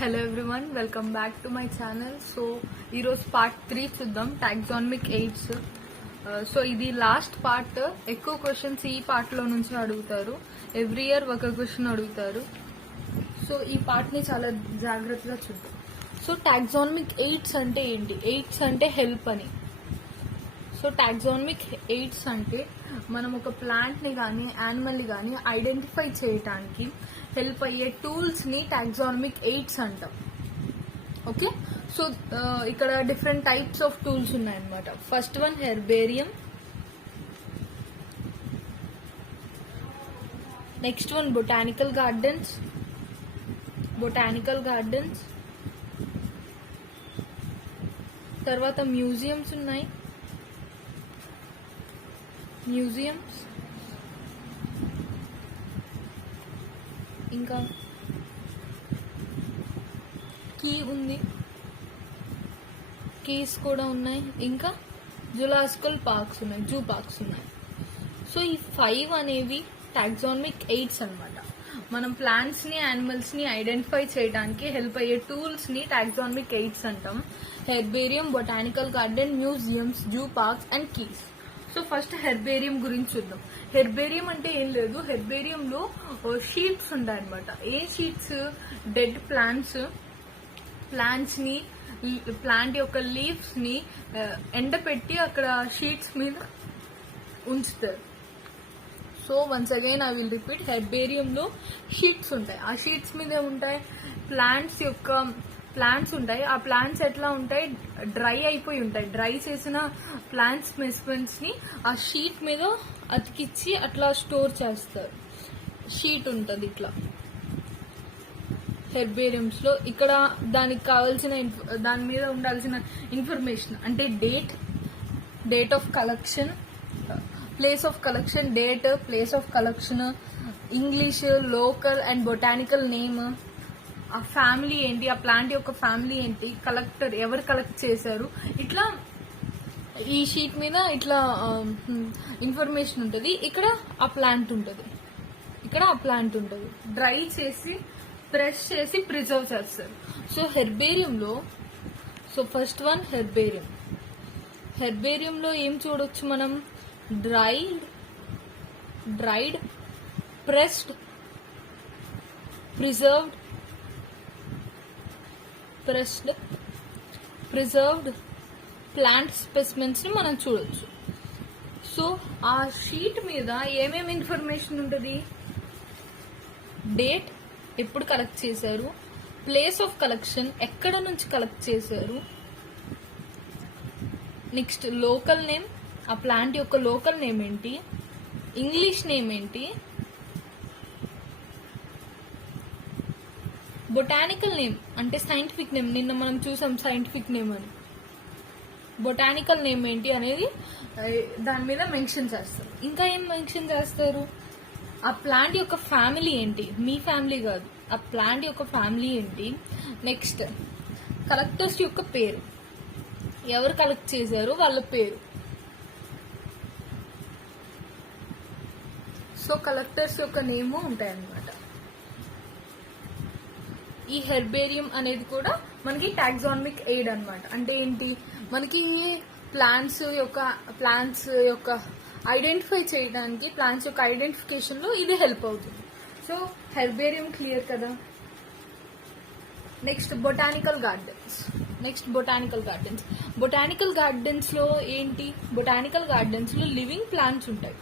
Hello everyone, welcome back to my channel. So ఈరోజు part 3 చూద్దాం, taxonomic AIDS. So ఇది last part. ఎక్కువ questions ఈ పార్ట్లో నుంచి అడుగుతారు. ఎవ్రీ ఇయర్ ఒక క్వశ్చన్ అడుగుతారు. సో ఈ పార్ట్ని చాలా జాగ్రత్తగా చూద్దాం. సో టాక్సానమిక్ ఎయిడ్స్ అంటే ఏంటి? ఎయిడ్స్ అంటే హెల్ప్ అని. సో టాక్సానమిక్ ఎయిడ్స్ అంటే మనం ఒక ప్లాంట్ని కానీ యానిమల్ని కానీ ఐడెంటిఫై చేయడానికి హెల్ప్ అయ్యే టూల్స్ని టాక్సానమిక్ ఎయిడ్స్ అంటాం. ఓకే, సో ఇక్కడ డిఫరెంట్ టైప్స్ ఆఫ్ టూల్స్ ఉన్నాయన్నమాట. First one herbarium, next one botanical gardens, తర్వాత మ్యూజియంస్ ఉన్నాయి, ఇంకా కీ ఉంది, కీస్ కూడా ఉన్నాయి, ఇంకా జూలాజికల్ పార్క్స్ ఉన్నాయి, జూ పార్క్స్ ఉన్నాయి. సో ఈ 5 అనేవి టాక్సానమిక్ ఎయిడ్స్ అన్నమాట. మనం ప్లాంట్స్ ని యానిమల్స్ ని ఐడెంటిఫై చేయడానికి హెల్ప్ అయ్యే టూల్స్ ని టాక్సానమిక్ ఎయిడ్స్ అంటాం. Herbarium, botanical garden, museums, zoo parks and keys. So first herbarium గురించి చూద్దాం. హెర్బేరియం అంటే ఏం లేదు, హెర్బేరియంలో షీట్స్ ఉంటాయి అనమాట. ఏ షీట్స్? డెడ్ ప్లాంట్స్ ని, ప్లాంట్ యొక్క లీవ్స్ ని ఎండపెట్టి అక్కడ షీట్స్ మీద ఉంచుతారు. So once again I will repeat, హెర్బేరియంలో షీట్స్ ఉంటాయి. ఆ షీట్స్ మీద ఉంటాయి ప్లాంట్స్ ఉంటాయి. ఆ ప్లాంట్స్ ఎట్లా ఉంటాయి? డ్రై అయిపోయి ఉంటాయి. డ్రై చేసిన ప్లాంట్స్ స్పెసిమెన్స్ ని ఆ షీట్ మీద అతికిచ్చి అట్లా స్టోర్ చేస్తారు. షీట్ ఉంటుంది ఇట్లా హెర్బేరియంస్ లో. ఇక్కడ దానికి కావాల్సిన దాని మీద ఉండాల్సిన ఇన్ఫర్మేషన్ అంటే date of collection, place of collection, place of collection, English, local and botanical name, ఆ ఫ్యామిలీ ఏంటి, ఆ ప్లాంట్ యొక్క ఫ్యామిలీ ఏంటి, కలెక్టర్ ఎవరు కలెక్ట్ చేశారు, ఇట్లా ఈ షీట్ మీద ఇట్లా ఇన్ఫర్మేషన్ ఉంటుంది. ఇక్కడ ఆ ప్లాంట్ ఉంటుంది, డ్రై చేసి ప్రెస్ చేసి ప్రిజర్వ్ చేస్తారు. సో హెర్బేరియంలో, సో ఫస్ట్ వన్ హెర్బేరియంలో ఏం చూడొచ్చు మనం? Dried, pressed, preserved plant specimens ని మనం చూడొచ్చు. సో ఆ షీట్ మీద ఏమేమి ఇన్ఫర్మేషన్ ఉంటుంది? డేట్, ఎప్పుడు కలెక్ట్ చేశారు, ప్లేస్ ఆఫ్ కలెక్షన్, ఎక్కడ నుంచి కలెక్ట్ చేశారు, నెక్స్ట్ లోకల్ నేమ్, ఆ ప్లాంట్ యొక్క లోకల్ నేమ్ ఏంటి, ఇంగ్లీష్ నేమ్ ఏంటి, బొటానికల్ నేమ్ అంటే సైంటిఫిక్ నేమ్. నిన్న మనం చూసాం సైంటిఫిక్ నేమ్ అని. బొటానికల్ నేమ్ ఏంటి అనేది దాని మీద మెన్షన్ చేస్తారు. ఇంకా ఏం మెన్షన్ చేస్తారు? ఆ ప్లాంట్ యొక్క ఫ్యామిలీ ఏంటి, మీ ఫ్యామిలీ కాదు, ఆ ప్లాంట్ యొక్క ఫ్యామిలీ ఏంటి. నెక్స్ట్ కలెక్టర్స్ యొక్క పేరు, ఎవరు కలెక్ట్ చేశారు వాళ్ళ పేరు. సో కలెక్టర్స్ యొక్క నేమ్ ఉంటాయన్నమాట. ఈ హెర్బేరియం అనేది కూడా మనకి టాక్సానమిక్ ఎయిడ్ అన్నమాట. అంటే ఏంటి? మనకి ప్లాంట్స్ యొక్క ఐడెంటిఫై చేయడానికి, ప్లాంట్స్ యొక్క ఐడెంటిఫికేషన్ లో ఇది హెల్ప్ అవుతుంది. సో హెర్బేరియం క్లియర్ కదా. నెక్స్ట్ బొటానికల్ గార్డెన్స్ లో ఏంటి? బొటానికల్ గార్డెన్స్ లో లివింగ్ ప్లాంట్స్ ఉంటాయి.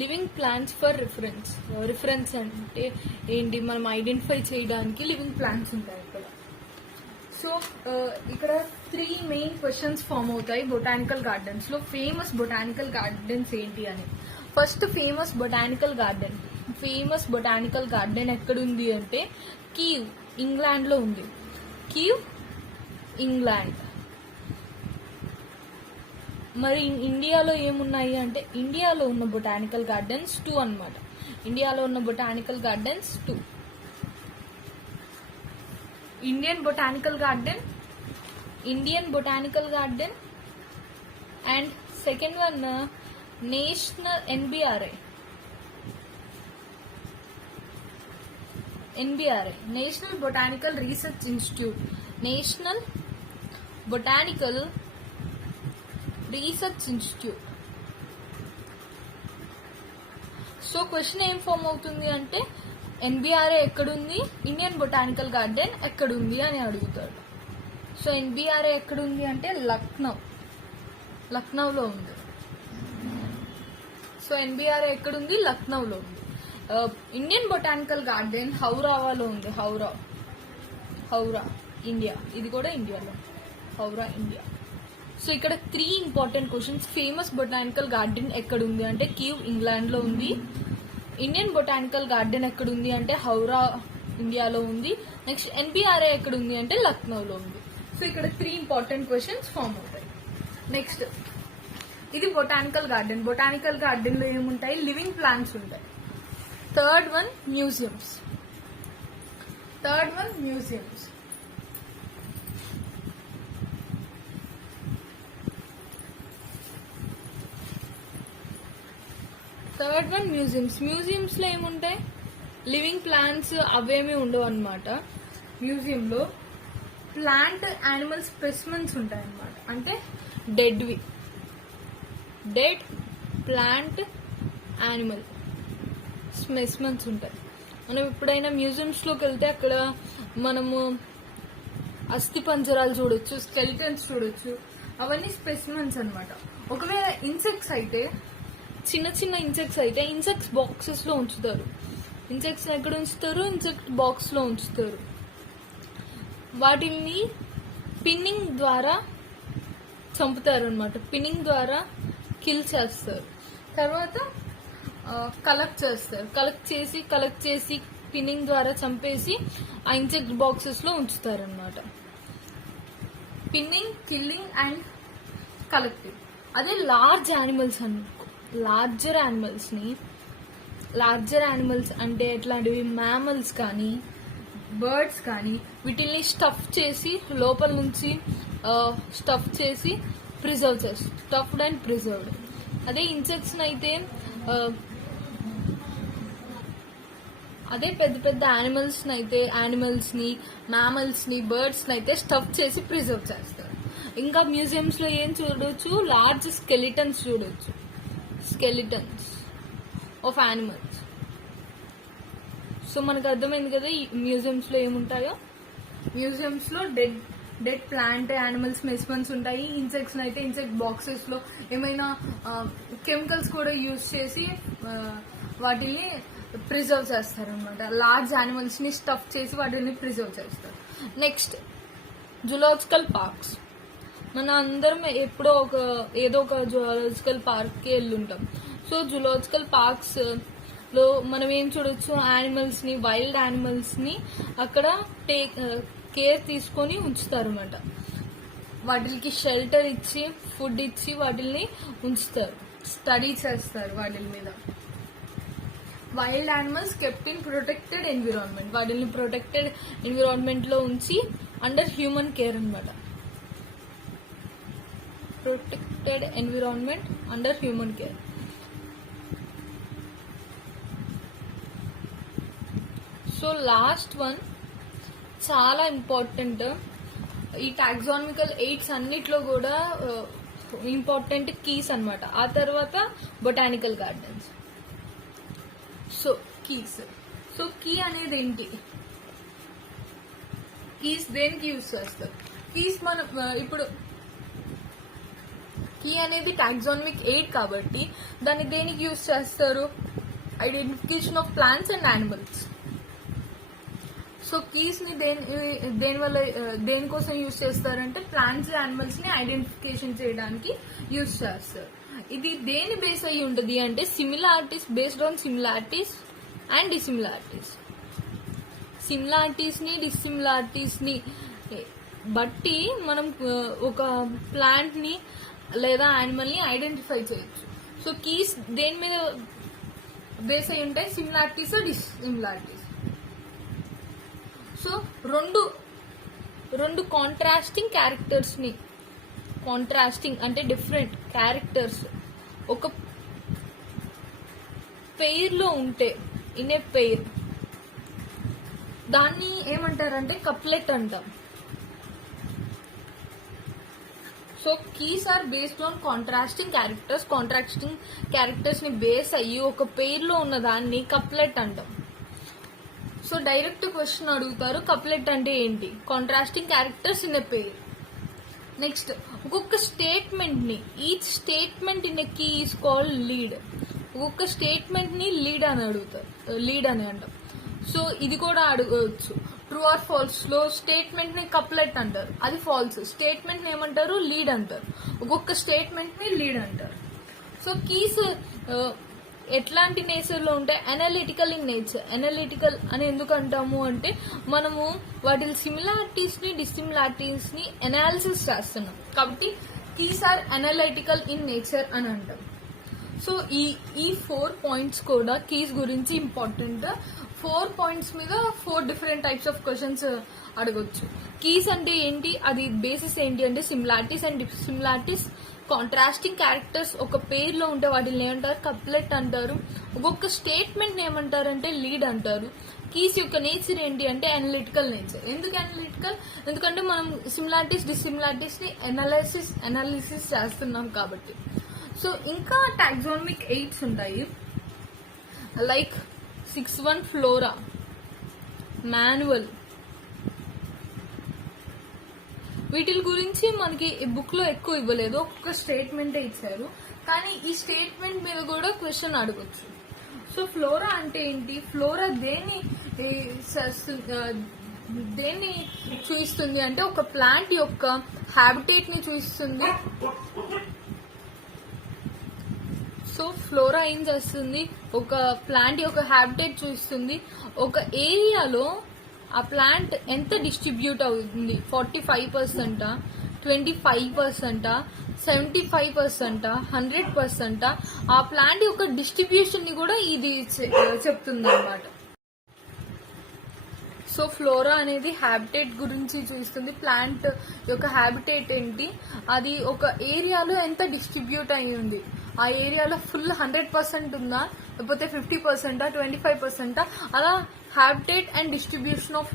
లివింగ్ ప్లాంట్స్ ఫర్ రిఫరెన్స్ అంటే ఏంటి? మనం ఐడెంటిఫై చేయడానికి లివింగ్ ప్లాంట్స్ ఉంటాయి ఇక్కడ. సో ఇక్కడ 3 మెయిన్ క్వశ్చన్స్ ఫామ్ అవుతాయి బొటానికల్ గార్డెన్స్ లో. ఫేమస్ బొటానికల్ గార్డెన్స్ ఏంటి అని. ఫస్ట్ ఫేమస్ బొటానికల్ గార్డెన్ ఎక్కడుంది అంటే కీవ్, ఇంగ్లాండ్ లో ఉంది. ఇంగ్లాండ్. మరి ఇండియాలో ఏమున్నాయి అంటే, ఇండియాలో ఉన్న బొటానికల్ గార్డెన్స్ 2 అన్నమాట. Indian botanical garden and second one national NBRI, ఎన్బిఆర్ఐ, national botanical research institute, national botanical research institute. So question ఏం ఫామ్ అవుతుంది అంటే ఎన్బిఆర్ఐ ఎక్కడుంది, ఇండియన్ బొటానికల్ గార్డెన్ ఎక్కడుంది అని అడుగుతాడు. సో ఎన్బిఆర్ఐ ఎక్కడుంది అంటే లక్నోలో ఉంది. సో ఎన్బిఆర్ఐ ఎక్కడుంది, లక్నోలో ఉంది. ఇండియన్ బొటానికల్ గార్డెన్ హౌరాలో ఉంది. హౌరా ఇండియా, ఇది కూడా ఇండియాలో, హౌరా ఇండియా. సో ఇక్కడ 3 important questions. Famous botanical garden ఎక్కడుంది అంటే కీవ్ ఇంగ్లాండ్ లో ఉంది. ఇండియన్ బొటానికల్ గార్డెన్ ఎక్కడుంది అంటే హౌరా ఇండియాలో ఉంది. నెక్స్ట్ ఎన్బిఆర్ఐ ఎక్కడుంది అంటే లక్నోలో ఉంది. సో ఇక్కడ 3 ఇంపార్టెంట్ క్వశ్చన్స్ ఫామ్ అవుతాయి. నెక్స్ట్ ఇది బొటానికల్ గార్డెన్. బొటానికల్ గార్డెన్ లో ఏముంటాయి, లివింగ్ ప్లాంట్స్ ఉంటాయి. Third one museums. మ్యూజియంస్ లో ఏముంటాయి, లివింగ్ ప్లాంట్స్ అవేమీ ఉండవు అన్నమాట. మ్యూజియంలో ప్లాంట్ యానిమల్ స్పెసిమెన్స్ ఉంటాయి అన్నమాట. అంటే డెడ్ ప్లాంట్ యానిమల్ స్పెసిమెన్స్ ఉంటాయి. మనం ఎప్పుడైనా మ్యూజియంస్ లోకి వెళ్తే అక్కడ మనము అస్థి పంజరాలు చూడొచ్చు, స్కెలిటన్స్ చూడొచ్చు. అవన్నీ స్పెసిమెన్స్ అన్నమాట. ఒకవేళ ఇన్సెక్ట్స్ అయితే, చిన్న ఇన్సెక్ట్స్ అయితే ఇన్సెక్ట్స్ బాక్సెస్ లో ఉంచుతారు. ఇన్సెక్ట్స్ ఎక్కడ ఉంచుతారు, ఇన్సెక్ట్ బాక్స్ లో ఉంచుతారు. వాటిని పిన్నింగ్ ద్వారా చంపుతారు అనమాట. పిన్నింగ్ ద్వారా కిల్ చేస్తారు. తర్వాత కలెక్ట్ చేసి పిన్నింగ్ ద్వారా చంపేసి ఆ ఇన్సెక్ట్ బాక్సెస్ లో ఉంచుతారు అనమాట. Pinning, killing and collecting. అదే లార్జర్ యానిమల్స్ అంటే ఎట్లాంటివి, మ్యామల్స్ కానీ బర్డ్స్ కానీ వీటిని లోపల నుంచి స్టఫ్ చేసి ప్రిజర్వ్ చేస్తారు. Stuffed and preserved. అదే ఇన్సెక్ట్స్ అయితే అదే పెద్ద యానిమల్స్ ని మ్యామల్స్ ని బర్డ్స్ ని అయితే స్టఫ్ చేసి ప్రిజర్వ్ చేస్తారు. ఇంకా మ్యూజియంస్ లో ఏం చూడొచ్చు, లార్జ్ స్కెలిటన్స్ చూడొచ్చు. Skeletons of animals. సో మనకు అర్థమైంది కదా ఈ మ్యూజియంస్ లో ఏముంటాయో. మ్యూజియంస్ లో డెడ్ ప్లాంట్ యానిమల్స్ స్పెసిమెన్స్ ఉంటాయి. ఇన్సెక్ట్స్ అయితే ఇన్సెక్ట్ బాక్సెస్ లో ఏమైనా కెమికల్స్ కూడా యూజ్ చేసి వాటిని ప్రిజర్వ్ చేస్తారు అనమాట. లార్జ్ యానిమల్స్ ని స్టఫ్ చేసి వాటిని ప్రిజర్వ్ చేస్తారు. Next zoological parks. మన అందరం ఎప్పుడో ఏదో ఒక జూలాజికల్ పార్క్ కి వెళ్ళుంటాం. సో జూలాజికల్ పార్క్స్ లో మనం ఏం చూడొచ్చు, యానిమల్స్ ని, వైల్డ్ యానిమల్స్ ని అక్కడ కేర్ తీసుకొని ఉంచుతారు అనమాట. వాటికి షెల్టర్ ఇచ్చి, ఫుడ్ ఇచ్చి వాటిని ఉంచుతారు. స్టడీ చేస్తారు వాటి మీద. Wild animals kept in protected environment. వాటిని ప్రొటెక్టెడ్ ఎన్విరాన్మెంట్ లో ఉంచి అండర్ హ్యూమన్ కేర్ అనమాట. Protected environment under human care. So last one చాలా ఇంపార్టెంట్. ఈ టాక్సానమికల్ ఎయిడ్స్ అన్నిట్లో కూడా ఇంపార్టెంట్ కీస్ అన్నమాట. ఆ తర్వాత botanical gardens. So keys. So key అనేది ఏంటి, కీస్ దేనికి యూజ్ చేస్తారు? కీస్ మనం ఇప్పుడు కీ అనేది టాక్సానమిక్ ఎయిడ్ కాబట్టి దాన్ని దేనికి యూజ్ చేస్తారు? Identification of plants and animals. So keys ని దేనికోసం యూజ్ చేస్తారంటే ప్లాంట్స్ యానిమల్స్ ని ఐడెంటిఫికేషన్ చేయడానికి యూజ్ చేస్తారు. ఇది దేని బేస్ అయ్యి ఉంటుంది అంటే similarities, based on similarities and dissimilarities. Dissimilarities ని బట్టి మనం ఒక ప్లాంట్ ని లేదా యానిమల్ ని ఐడెంటిఫై చేయొచ్చు. సో కీస్ దేని మీద బేస్ అయి ఉంటాయి? Similarities, dissimilarities. సో రెండు కాంట్రాస్టింగ్ క్యారెక్టర్స్ ని, కాంట్రాస్టింగ్ అంటే డిఫరెంట్ క్యారెక్టర్స్ ఒక పెయిర్ లో ఉంటే, ఇన్ ఏ పెయిర్ దాన్ని ఏమంటారంటే కప్లెట్ అంటాం. So keys are based on contrasting characters ని బేస్ అయ్యి ఒక పేర్ లో ఉన్న దాన్ని కప్లెట్ అంటాం. సో డైరెక్ట్ క్వశ్చన్ అడుగుతారు, కప్లెట్ అంటే ఏంటి? Contrasting characters in a pair. Next, ఒక్కొక్క స్టేట్మెంట్ ని, each statement in a key is called lead. ఒక్కొక్క స్టేట్మెంట్ ని లీడ్ అని అడుగుతారు, లీడ్ అని అంటాం. సో ఇది కూడా అడగవచ్చు. ట్రూ ఆర్ ఫాల్స్ లో స్టేట్మెంట్ ని కప్లెట్ అంటారు, అది ఫాల్స్. స్టేట్మెంట్ ని ఏమంటారు? లీడ్ అంటారు. ఒక్కొక్క స్టేట్మెంట్ ని లీడ్ అంటారు. సో కీస్ ఎట్లాంటి నేచర్ లో ఉంటాయి? Analytical in nature. అనలిటికల్ అని ఎందుకు అంటాము అంటే మనము వాటి సిమిలారిటీస్ ని డిసిమిలారిటీస్ ని అనాలిసిస్ చేస్తున్నాం కాబట్టి keys are analytical in nature అని అంటాం. సో ఈ 4 పాయింట్స్ కూడా కీస్ గురించి ఇంపార్టెంట్. 4 పాయింట్స్ మీద 4 డిఫరెంట్ టైప్స్ ఆఫ్ క్వశ్చన్స్ అడగొచ్చు. కీస్ అంటే ఏంటి, అది బేసిస్ ఏంటి అంటే similarities and dissimilarities. Contrasting characters ఒక పేర్ లో ఉంటే వాటిని ఏమంటారు? కప్లెట్ అంటారు. ఒక్కొక్క స్టేట్మెంట్ ఏమంటారంటే లీడ్ అంటారు. కీస్ యొక్క నేచర్ ఏంటి అంటే అనలిటికల్ నేచర్. ఎందుకు అనలిటికల్? ఎందుకంటే మనం సిమిలారిటీస్ డిసిమిలారిటీస్ ని అనాలిసిస్ చేస్తున్నాం కాబట్టి. సో ఇంకా టాక్సానమిక్ ఎయిడ్స్ ఉంటాయి, లైక్ 6.1 ఫ్లోరా, మాన్యువల్. వీటి గురించి మనకి బుక్ లో ఎక్కువ ఇవ్వలేదు, ఒక్కొక్క స్టేట్మెంటే ఇచ్చారు. కానీ ఈ స్టేట్మెంట్ మీద కూడా క్వశ్చన్ అడగొచ్చు. సో ఫ్లోరా అంటే ఏంటి? ఫ్లోరా దేన్ని చూపిస్తుంది అంటే ఒక ప్లాంట్ యొక్క హ్యాబిటేట్ ని చూపిస్తుంది. సో ఫ్లోరా ఏం చేస్తుంది? ఒక ప్లాంట్ యొక్క హ్యాబిటేట్ చూపిస్తుంది. ఒక ఏరియాలో ఆ ప్లాంట్ ఎంత డిస్ట్రిబ్యూట్ అవుతుంది, 45%, 25%, 75%, 100%, ఆ ప్లాంట్ యొక్క డిస్ట్రిబ్యూషన్ ని కూడా ఇది చెప్తుంది అన్నమాట. సో ఫ్లోరా అనేది హ్యాబిటేట్ గురించి చూస్తుంది. ప్లాంట్ యొక్క హ్యాబిటేట్ ఏంటి, అది ఒక ఏరియాలో ఎంత డిస్ట్రిబ్యూట్ అయి ఉంది, ఆ ఏరియాలో ఫుల్ 100% ఉందా, లేకపోతే 50%, 25%, అలా habitat and distribution of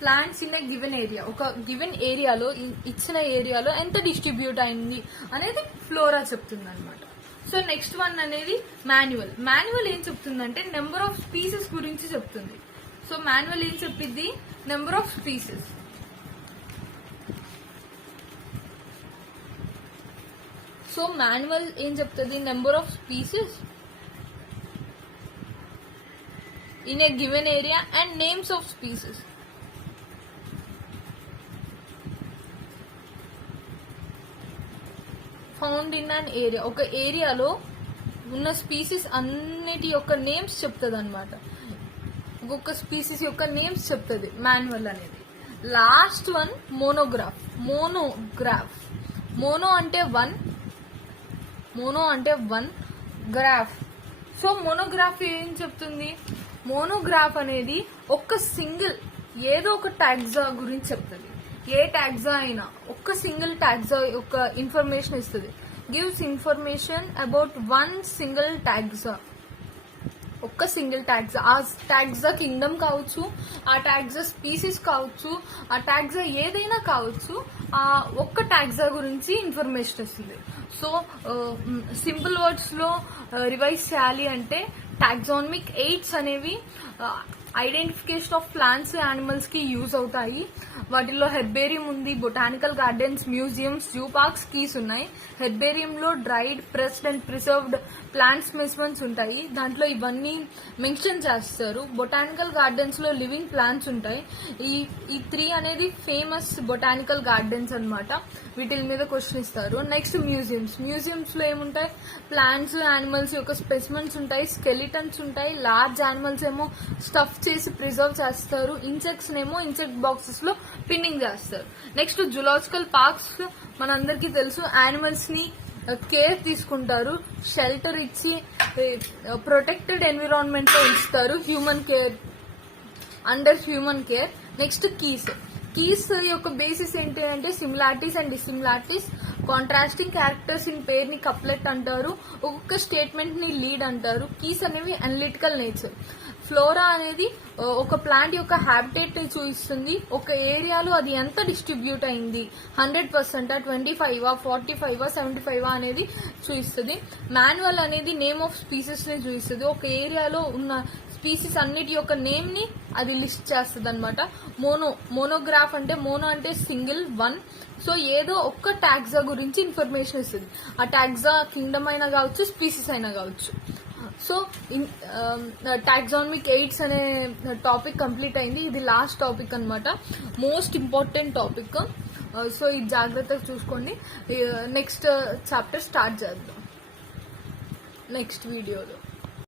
plants in a given area. ఒక గివెన్ ఏరియాలో, ఇచ్చిన ఏరియాలో ఎంత డిస్ట్రిబ్యూట్ అయింది అనేది ఫ్లోరా చెప్తుంది అనమాట. సో నెక్స్ట్ వన్ అనేది మాన్యువల్. మాన్యువల్ ఏం చెప్తుందంటే నెంబర్ ఆఫ్ స్పీసెస్ గురించి చెప్తుంది. సో మాన్యువల్ ఏం చెప్పింది? Number of species. So manual ఏం చెప్తుంది? Number of species in a given area and names of species. Found in an area. ఒక ఏరియాలో ఉన్న స్పీసీస్ అన్నిటి యొక్క నేమ్స్ చెప్తుంది అనమాట. ఒక్కొక్క స్పీసీస్ యొక్క నేమ్స్ చెప్తుంది మాన్యువల్ అనేది. Last one monograph. మోనో అంటే వన్, గ్రాఫ్. సో మోనోగ్రాఫ్ ఏం చెప్తుంది? మోనోగ్రాఫ్ అనేది ఒక్క సింగిల్ ఏదో ఒక టాక్సా గురించి చెప్తుంది. ఏ టాక్సా అయినా ఒక్క సింగిల్ టాక్సా యొక్క ఇన్ఫర్మేషన్ ఇస్తుంది. Gives information about one single taxa. ఒక్క సింగిల్ టాక్సా, ఆ టాక్సా కింగ్డమ్ కావచ్చు, ఆ టాక్సా స్పీసీస్ కావచ్చు, ఆ టాక్సా ఏదైనా కావచ్చు, ఆ ఒక్క టాక్సా గురించి ఇన్ఫర్మేషన్ ఇస్తుంది. సో సింపుల్ వర్డ్స్ లో రివైజ్ చేయాలి అంటే టాక్సానమిక్ ఎయిడ్స్ అనేవి ఐడెంటిఫికేషన్ ఆఫ్ ప్లాంట్స్, యానిమల్స్ కి యూజ్ అవుతాయి. వాటిల్లో హెర్బేరియం ఉంది, botanical gardens, museums, zoo parks, keys ఉన్నాయి. హెర్బేరియంలో dried, pressed and preserved plant specimens ఉంటాయి. దాంట్లో ఇవన్నీ మెన్షన్ చేస్తారు. బొటానికల్ గార్డెన్స్ లో లివింగ్ ప్లాంట్స్ ఉంటాయి. ఈ 3 అనేది ఫేమస్ బొటానికల్ గార్డెన్స్ అన్నమాట. వీటి మీద క్వశ్చన్ ఇస్తారు. నెక్స్ట్ మ్యూజియంస్ లో ఏముంటాయి? ప్లాంట్స్, యానిమల్స్ యొక్క స్పెసిమెన్స్ ఉంటాయి, స్కెలిటన్స్ ఉంటాయి. లార్జ్ యానిమల్స్ ఏమో స్టఫ్ చేసి ప్రిజర్వ్ చేస్తారు. ఇన్సెక్ట్స్ నేమో ఇన్సెక్ట్ బాక్సెస్ లో పిన్నింగ్ చేస్తారు. నెక్స్ట్ జూలాజికల్ పార్క్స్ మనందరికీ తెలుసు. యానిమల్స్ ని కేర్ తీసుకుంటారు, షెల్టర్ ఇచ్చి ప్రొటెక్టెడ్ ఎన్విరాన్మెంట్ లో ఉంచుతారు, under human care. Next keys యొక్క బేసిస్ ఏంటి అంటే similarities and dissimilarities. Contrasting characters in pair ని కప్లెట్ అంటారు. ఒక్కొక్క స్టేట్మెంట్ ని లీడ్ అంటారు. కీస్ అనేవి అనలిటికల్ నేచర్. ఫ్లోరా అనేది ఒక ప్లాంట్ యొక్క హ్యాబిటేట్ ని చూపిస్తుంది. ఒక ఏరియాలో అది ఎంత డిస్ట్రిబ్యూట్ అయింది, 100%, 25, 45, 75 అనేది చూపిస్తుంది. మాన్యువల్ అనేది నేమ్ ఆఫ్ స్పీసెస్ ని చూపిస్తుంది. ఒక ఏరియాలో ఉన్న స్పీసీస్ అన్నిటి యొక్క నేమ్ ని అది లిస్ట్ చేస్తుంది అనమాట. మోనోగ్రాఫ్ అంటే మోనో అంటే సింగిల్, వన్. సో ఏదో ఒక్క టాక్సా గురించి ఇన్ఫర్మేషన్ ఇస్తుంది. ఆ టాక్సా కింగ్డమ్ అయినా కావచ్చు, స్పీసీస్ అయినా కావచ్చు. సో టాక్సానమిక్ ఎయిడ్స్ అనే టాపిక్ కంప్లీట్ అయింది. ఇది లాస్ట్ టాపిక్ అనమాట, మోస్ట్ ఇంపార్టెంట్ టాపిక్. సో ఇది జాగ్రత్తగా చూసుకోండి. నెక్స్ట్ చాప్టర్ స్టార్ట్ చేద్దాం నెక్స్ట్ వీడియోలో.